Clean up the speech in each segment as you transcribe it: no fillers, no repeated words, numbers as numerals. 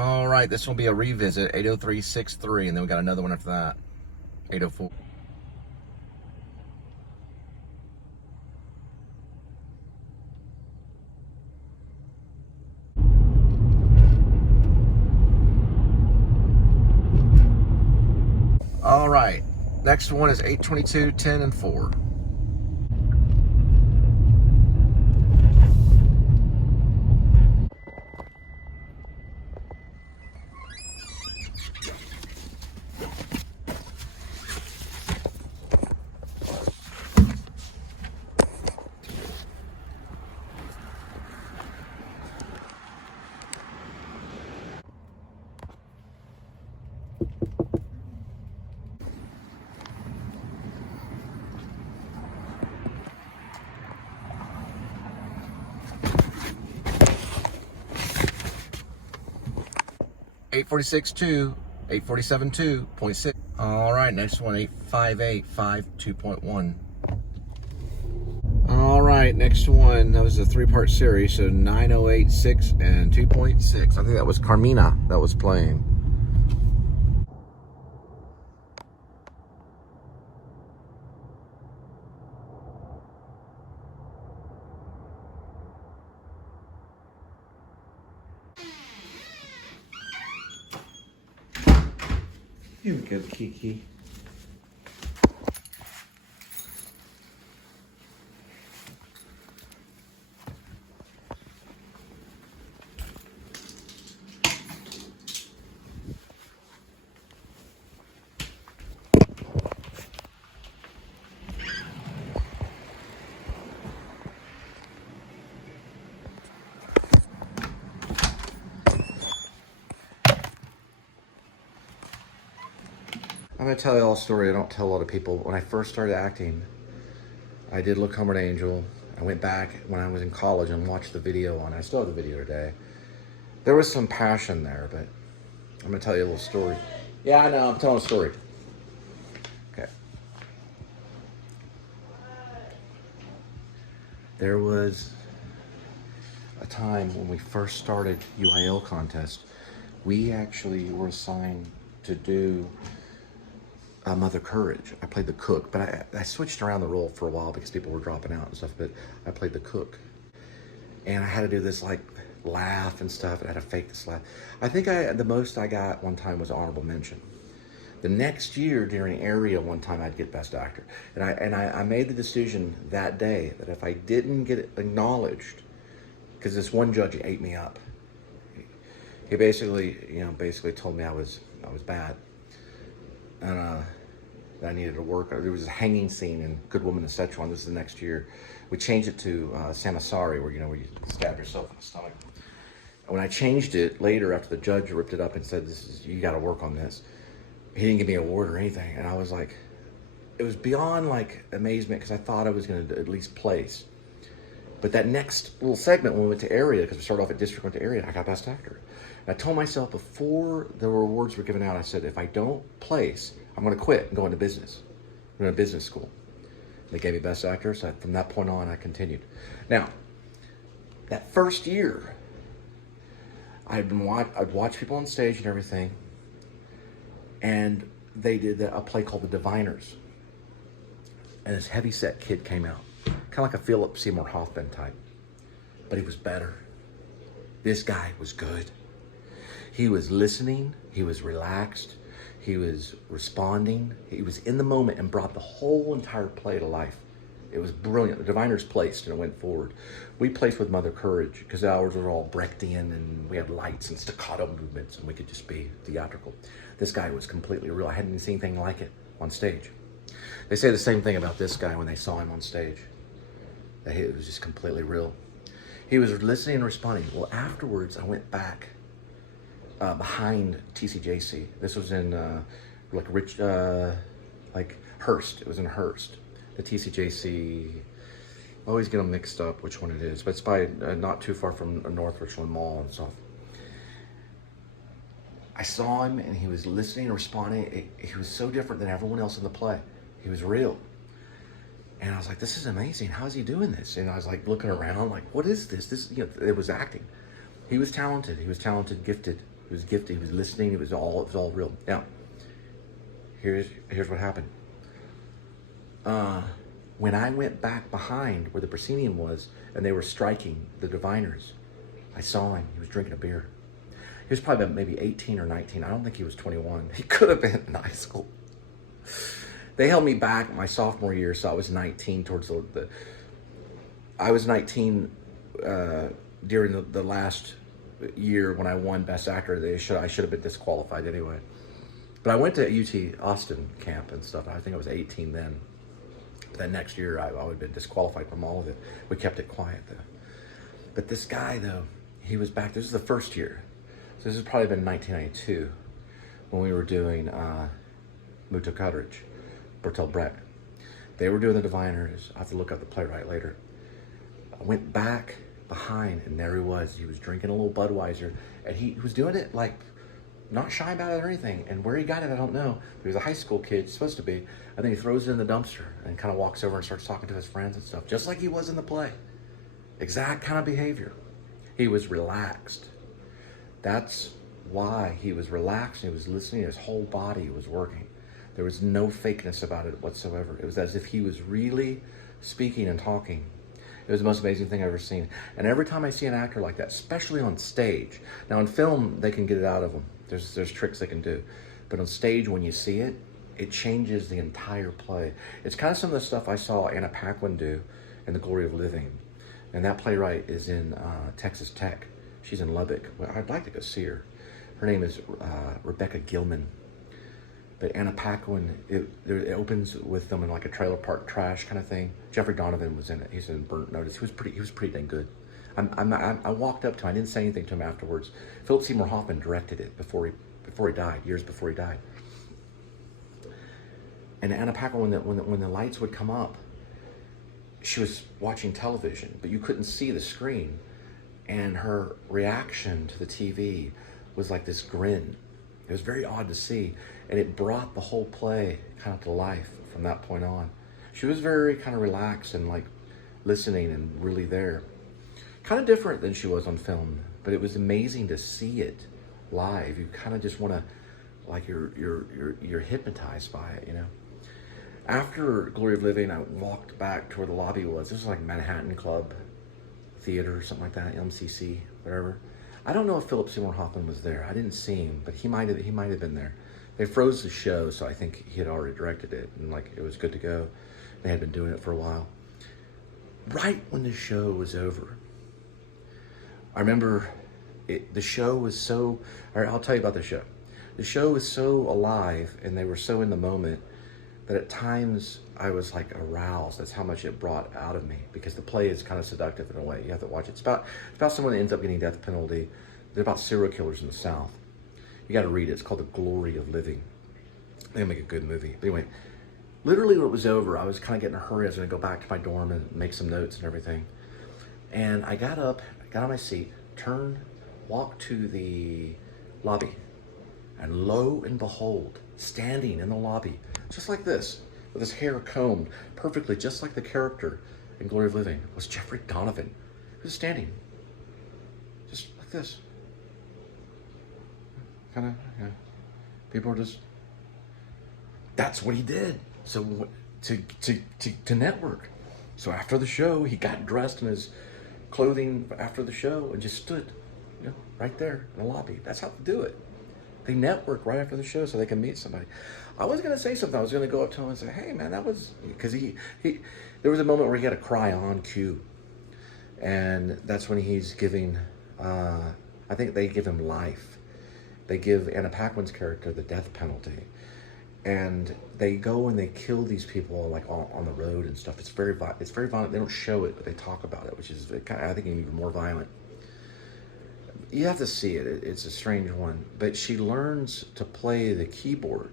All right, this will be a revisit, 80363, and then we got another one after that, 804. All right, next one is 822, 10, and 4. Eight 846.2, 847.2.6. All right, next one, 858.52.1. All right, next one, that was a 3-part series, so 908.6 and 2.6. I think that was Carmina that was playing. Here we go, Kiki. I'm gonna tell you all a story I don't tell a lot of people. When I first started acting, I did Look Homeward Angel. I went back when I was in college and watched the video on it. I still have the video today. There was some passion there, but I'm gonna tell you a little story. Yeah, I know, I'm telling a story. Okay. There was a time when we first started UIL contest. We actually were assigned to do Mother Courage. I played the cook, but I switched around the role for a while because people were dropping out and stuff, but I played the cook. And I had to do this like laugh and stuff, and I had to fake this laugh. I think the most I got one time was honorable mention. The next year during area one time I'd get best actor. And I made the decision that day that if I didn't get it acknowledged, because this one judge ate me up. He basically told me I was bad. And I needed to work. There was a hanging scene in Good Woman in Szechuan. This is the next year. We changed it to Samasari, where you stab yourself in the stomach. And when I changed it later, after the judge ripped it up and said, you got to work on this," he didn't give me an award or anything. And I was like, it was beyond like amazement, because I thought I was going to at least place. But that next little segment when we went to area, because we started off at district, went to area, I got best actor. And I told myself before the awards were given out, I said, if I don't place, I'm going to quit and go into business. I'm going to business school. And they gave me best actor, so from that point on, I continued. Now, that first year, I'd watch people on stage and everything, and they did a play called The Diviners. And this heavyset kid came out, kind of like a Philip Seymour Hoffman type, but he was better. This guy was good. He was listening, he was relaxed, he was responding, he was in the moment and brought the whole entire play to life. It was brilliant. The Diviners placed and it went forward. We placed with Mother Courage because ours were all Brechtian and we had lights and staccato movements and we could just be theatrical. This guy was completely real. I hadn't seen anything like it on stage. They say the same thing about this guy when they saw him on stage. That it was just completely real. He was listening and responding. Well, afterwards, I went back behind TCJC. This was in Hearst. It was in Hearst. The TCJC, I always get them mixed up which one it is, but it's by not too far from North Richland Mall and stuff. I saw him and he was listening and responding. He was so different than everyone else in the play. He was real. And I was like, this is amazing. How is he doing this? And I was looking around like, what is this? It was acting. He was talented. He was talented, gifted. He was gifted. He was listening. It was all real. Now, here's what happened. When I went back behind where the proscenium was, and they were striking the diviners, I saw him. He was drinking a beer. He was probably about maybe 18 or 19. I don't think he was 21. He could have been in high school. They held me back my sophomore year, so I was 19 towards I was 19 during the last year when I won Best Actor. I should have been disqualified anyway. But I went to UT Austin camp and stuff. I think I was 18 then. That next year, I would have been disqualified from all of it. We kept it quiet, though. But this guy, though, he was back. This is the first year. So this has probably been 1992 when we were doing Muto Coleridge, Bertolt Brecht. They were doing the diviners. I have to look up the playwright later. I went back behind, and there he was. He was drinking a little Budweiser, and he was doing it like not shy about it or anything. And where he got it, I don't know. He was a high school kid, supposed to be. And then he throws it in the dumpster and kind of walks over and starts talking to his friends and stuff, just like he was in the play. Exact kind of behavior. He was relaxed. That's why he was relaxed. He was listening. His whole body was working. There was no fakeness about it whatsoever. It was as if he was really speaking and talking. It was the most amazing thing I've ever seen. And every time I see an actor like that, especially on stage, now in film, they can get it out of them. There's tricks they can do. But on stage, when you see it, it changes the entire play. It's kind of some of the stuff I saw Anna Paquin do in The Glory of Living. And that playwright is in Texas Tech. She's in Lubbock. Well, I'd like to go see her. Her name is Rebecca Gilman. But Anna Paquin, it opens with them in like a trailer park trash kind of thing. Jeffrey Donovan was in it. He's in Burnt Notice. He was pretty dang good. I walked up to him. I didn't say anything to him afterwards. Philip Seymour Hoffman directed it before he died, years before he died. And Anna Paquin, when the lights would come up, she was watching television, but you couldn't see the screen. And her reaction to the TV was like this grin. It was very odd to see. And it brought the whole play kind of to life from that point on. She was very kind of relaxed and like listening and really there. Kind of different than she was on film, but it was amazing to see it live. You kind of just want to, like you're hypnotized by it, you know. After Glory of Living, I walked back to where the lobby was. This was like Manhattan Club Theater or something like that, MCC, whatever. I don't know if Philip Seymour Hoffman was there. I didn't see him, but he might have been there. They froze the show, so I think he had already directed it, and like it was good to go. They had been doing it for a while. Right when the show was over, I remember the show was so. All right, I'll tell you about the show. The show was so alive, and they were so in the moment that at times I was like aroused. That's how much it brought out of me, because the play is kind of seductive in a way. You have to watch it. It's about someone that ends up getting death penalty. They're about serial killers in the South. You got to read it. It's called The Glory of Living. They make a good movie. But anyway, literally when it was over, I was kind of getting in a hurry. I was going to go back to my dorm and make some notes and everything. And I got up, got on my seat, turned, walked to the lobby, and lo and behold, standing in the lobby, just like this, with his hair combed perfectly, just like the character in Glory of Living, was Jeffrey Donovan. He was standing, just like this. Kind of, yeah. People were just. That's what he did. So to network. So after the show, he got dressed in his clothing after the show and just stood, right there in the lobby. That's how they do it. They network right after the show so they can meet somebody. I was going to say something. I was going to go up to him and say, hey, man, that was... Because there was a moment where he had to cry on cue. And that's when he's giving... I think they give him life. They give Anna Paquin's character the death penalty. And they go and they kill these people like on the road and stuff. It's very violent. They don't show it, but they talk about it, which is, I think, even more violent. You have to see it. It's a strange one. But she learns to play the keyboard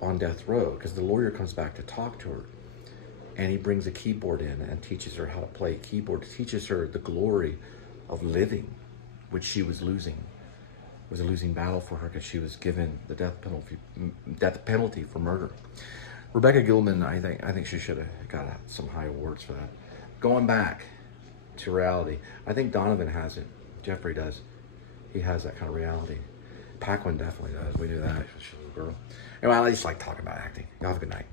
on death row because the lawyer comes back to talk to her. And he brings a keyboard in and teaches her how to play a keyboard. Teaches her the glory of living, which she was losing. It was a losing battle for her because she was given the death penalty for murder. Rebecca Gilman, I think she should have got some high awards for that. Going back to reality, I think Donovan has it. Jeffrey does. He has that kind of reality. Paquin definitely does. We do that. She's a girl. Anyway, I just like talking about acting. Y'all have a good night.